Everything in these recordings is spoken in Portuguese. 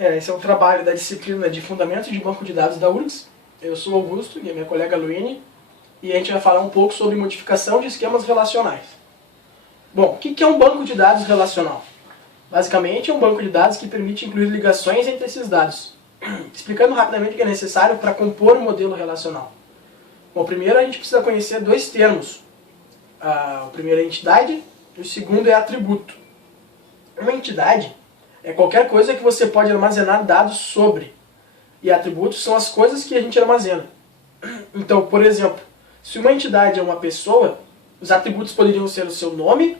Esse é um trabalho da disciplina de Fundamentos de Banco de Dados da URGS. Eu sou Augusto e a minha colega Luíne, e a gente vai falar um pouco sobre modificação de esquemas relacionais. Bom, o que é um banco de dados relacional? Basicamente, é um banco de dados que permite incluir ligações entre esses dados. Explicando rapidamente o que é necessário para compor um modelo relacional. Bom, primeiro a gente precisa conhecer dois termos. O primeiro é entidade e o segundo é atributo. Uma entidade é qualquer coisa que você pode armazenar dados sobre. E atributos são as coisas que a gente armazena. Então, por exemplo, se uma entidade é uma pessoa, os atributos poderiam ser o seu nome,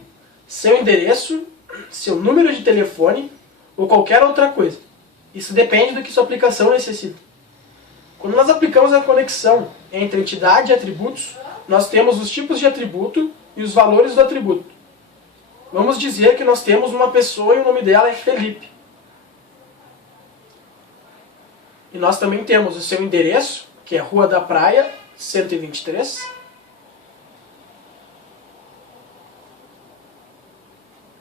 seu endereço, seu número de telefone ou qualquer outra coisa. Isso depende do que sua aplicação necessita. Quando nós aplicamos a conexão entre entidade e atributos, nós temos os tipos de atributo e os valores do atributo. Vamos dizer que nós temos uma pessoa e o nome dela é Felipe. E nós também temos o seu endereço, que é Rua da Praia, 123.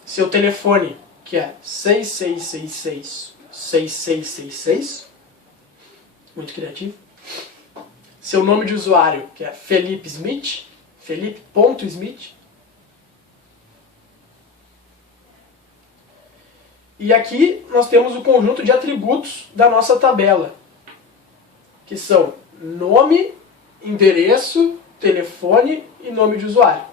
Seu telefone, que é 6666-6666. Muito criativo. Seu nome de usuário, que é Felipe Smith, Felipe.Smith. E aqui nós temos o conjunto de atributos da nossa tabela, que são nome, endereço, telefone e nome de usuário.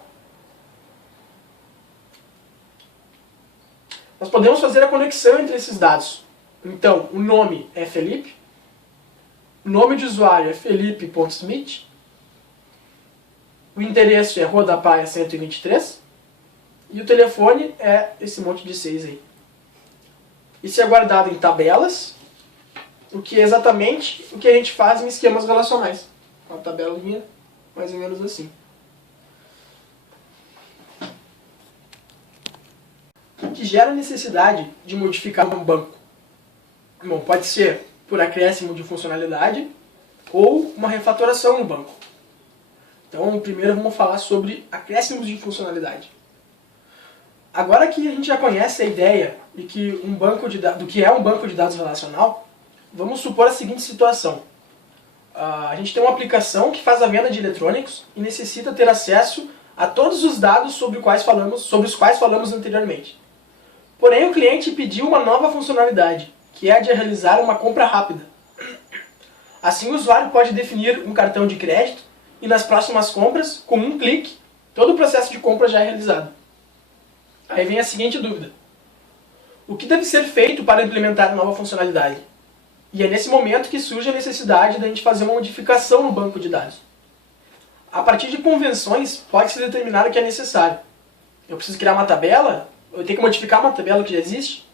Nós podemos fazer a conexão entre esses dados. Então, o nome é Felipe, o nome de usuário é Felipe.Smith, o endereço é Rua da Praia 123 e o telefone é esse monte de 6 aí. Isso é guardado em tabelas, o que é exatamente o que a gente faz em esquemas relacionais. Uma tabelinha mais ou menos assim. O que gera a necessidade de modificar um banco? Bom, pode ser por acréscimo de funcionalidade ou uma refatoração no banco. Então, primeiro vamos falar sobre acréscimos de funcionalidade. Agora que a gente já conhece a ideia de que do que é um banco de dados relacional, vamos supor a seguinte situação. A gente tem uma aplicação que faz a venda de eletrônicos e necessita ter acesso a todos os dados sobre os quais falamos anteriormente. Porém, o cliente pediu uma nova funcionalidade, que é a de realizar uma compra rápida. Assim, o usuário pode definir um cartão de crédito e nas próximas compras, com um clique, todo o processo de compra já é realizado. Aí vem a seguinte dúvida. O que deve ser feito para implementar a nova funcionalidade? E é nesse momento que surge a necessidade de a gente fazer uma modificação no banco de dados. A partir de convenções, pode-se determinar o que é necessário. Eu preciso criar uma tabela? Eu tenho que modificar uma tabela que já existe?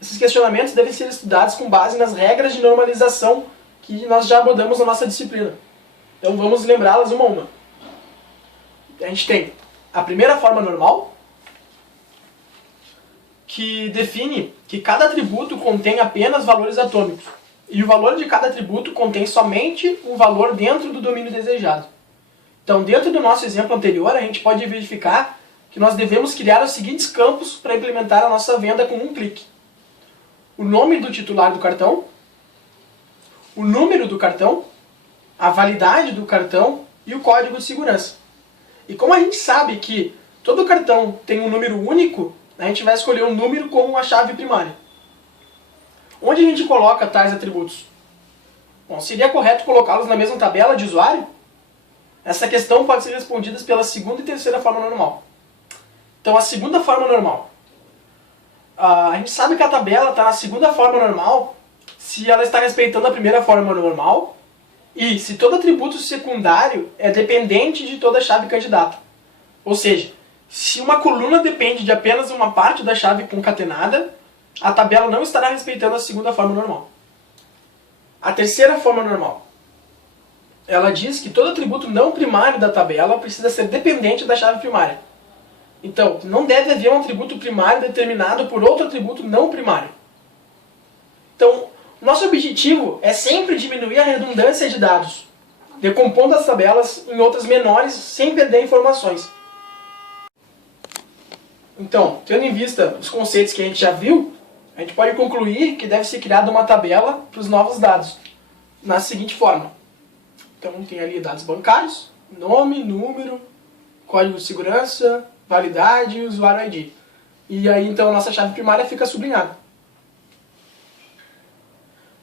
Esses questionamentos devem ser estudados com base nas regras de normalização que nós já abordamos na nossa disciplina. Então vamos lembrá-las uma a uma. A gente tem a primeira forma normal, que define que cada atributo contém apenas valores atômicos. E o valor de cada atributo contém somente um valor dentro do domínio desejado. Então, dentro do nosso exemplo anterior, a gente pode verificar que nós devemos criar os seguintes campos para implementar a nossa venda com um clique. O nome do titular do cartão, o número do cartão, a validade do cartão e o código de segurança. E como a gente sabe que todo cartão tem um número único, a gente vai escolher um número como uma chave primária. Onde a gente coloca tais atributos? Bom, seria correto colocá-los na mesma tabela de usuário? Essa questão pode ser respondida pela segunda e terceira forma normal. Então, a segunda forma normal. A gente sabe que a tabela está na segunda forma normal se ela está respeitando a primeira forma normal e se todo atributo secundário é dependente de toda chave candidata. Ou seja, se uma coluna depende de apenas uma parte da chave concatenada, a tabela não estará respeitando a segunda forma normal. A terceira forma normal. Ela diz que todo atributo não primário da tabela precisa ser dependente da chave primária. Então, não deve haver um atributo primário determinado por outro atributo não primário. Então, nosso objetivo é sempre diminuir a redundância de dados, decompondo as tabelas em outras menores sem perder informações. Então, tendo em vista os conceitos que a gente já viu, a gente pode concluir que deve ser criada uma tabela para os novos dados, na seguinte forma. Então tem ali dados bancários, nome, número, código de segurança, validade e usuário ID. E aí então a nossa chave primária fica sublinhada.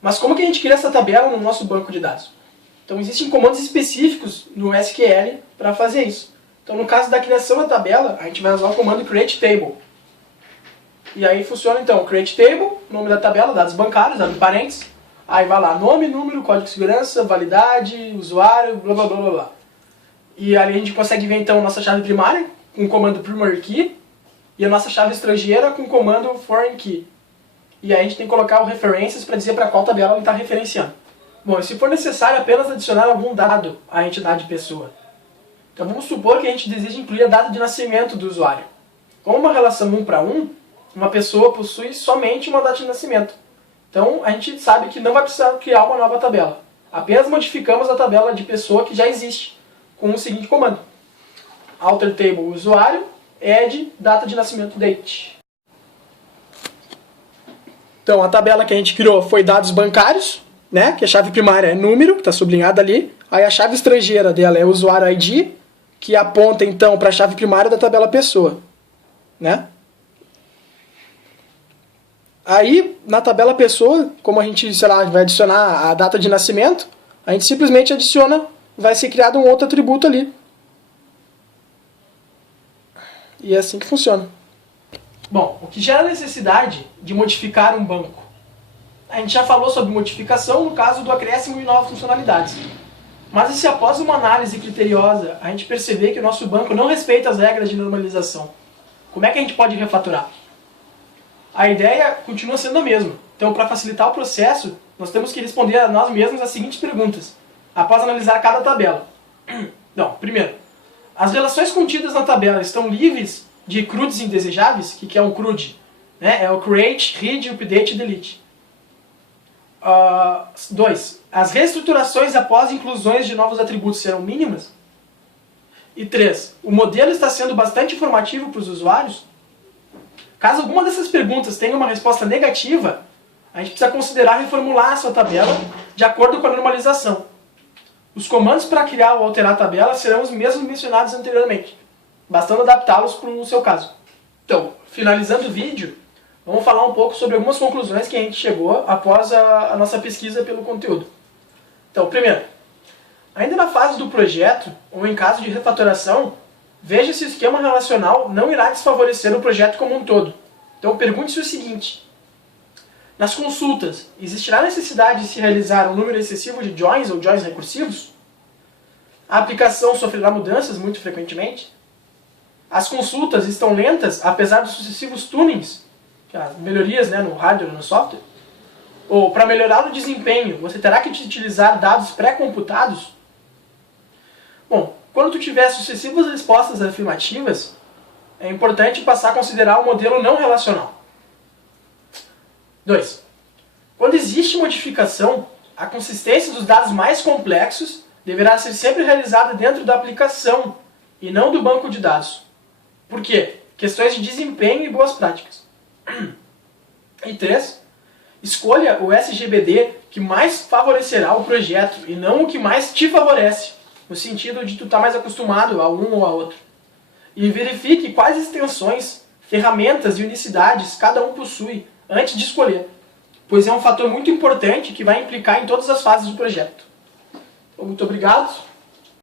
Mas como que a gente cria essa tabela no nosso banco de dados? Então existem comandos específicos no SQL para fazer isso. Então no caso da criação da tabela, a gente vai usar o comando createTable. E aí funciona então, createTable, nome da tabela, dados bancários, abre parênteses. Aí vai lá, nome, número, código de segurança, validade, usuário, blá blá blá blá blá. E ali a gente consegue ver então a nossa chave primária, com o comando primary key, e a nossa chave estrangeira com o comando foreign key. E aí a gente tem que colocar o referências para dizer para qual tabela ele está referenciando. Bom, e se for necessário apenas adicionar algum dado à entidade pessoa. Então vamos supor que a gente deseja incluir a data de nascimento do usuário. Com uma relação 1 para 1, uma pessoa possui somente uma data de nascimento. Então a gente sabe que não vai precisar criar uma nova tabela. Apenas modificamos a tabela de pessoa que já existe, com o seguinte comando. Alter table usuário, add data de nascimento date. Então a tabela que a gente criou foi dados bancários, né? Que a chave primária é número, que está sublinhada ali. Aí a chave estrangeira dela é usuário ID, que aponta então para a chave primária da tabela pessoa, né? Aí, na tabela pessoa, como a gente, sei lá, vai adicionar a data de nascimento, a gente simplesmente adiciona, vai ser criado um outro atributo ali. E é assim que funciona. Bom, o que gera necessidade de modificar um banco? A gente já falou sobre modificação no caso do acréscimo de novas funcionalidades. Mas e se após uma análise criteriosa a gente perceber que o nosso banco não respeita as regras de normalização? Como é que a gente pode refatorar? A ideia continua sendo a mesma. Então, para facilitar o processo, nós temos que responder a nós mesmos as seguintes perguntas, após analisar cada tabela. Não, primeiro, as relações contidas na tabela estão livres de CRUDs indesejáveis? O que é um CRUD? Né? É o Create, Read, Update e Delete. 2. As reestruturações após inclusões de novos atributos serão mínimas? E 3. O modelo está sendo bastante informativo para os usuários? Caso alguma dessas perguntas tenha uma resposta negativa, a gente precisa considerar reformular a sua tabela de acordo com a normalização. Os comandos para criar ou alterar a tabela serão os mesmos mencionados anteriormente, bastando adaptá-los para o seu caso. Então, finalizando o vídeo, vamos falar um pouco sobre algumas conclusões que a gente chegou após a nossa pesquisa pelo conteúdo. Então, primeiro, ainda na fase do projeto, ou em caso de refatoração, veja se o esquema relacional não irá desfavorecer o projeto como um todo. Então pergunte-se o seguinte: nas consultas, existirá necessidade de se realizar um número excessivo de joins ou joins recursivos? A aplicação sofrerá mudanças muito frequentemente? As consultas estão lentas, apesar dos sucessivos tunings, as melhorias, né, no hardware e no software? Ou, para melhorar o desempenho, você terá que utilizar dados pré-computados? Bom, quando tu tiver sucessivas respostas afirmativas, é importante passar a considerar o modelo não relacional. 2. Quando existe modificação, a consistência dos dados mais complexos deverá ser sempre realizada dentro da aplicação e não do banco de dados. Por quê? Questões de desempenho e boas práticas. E 3. Escolha o SGBD que mais favorecerá o projeto e não o que mais te favorece, no sentido de tu estar mais acostumado a um ou a outro. E verifique quais extensões, ferramentas e unicidades cada um possui antes de escolher, pois é um fator muito importante que vai implicar em todas as fases do projeto. Muito obrigado.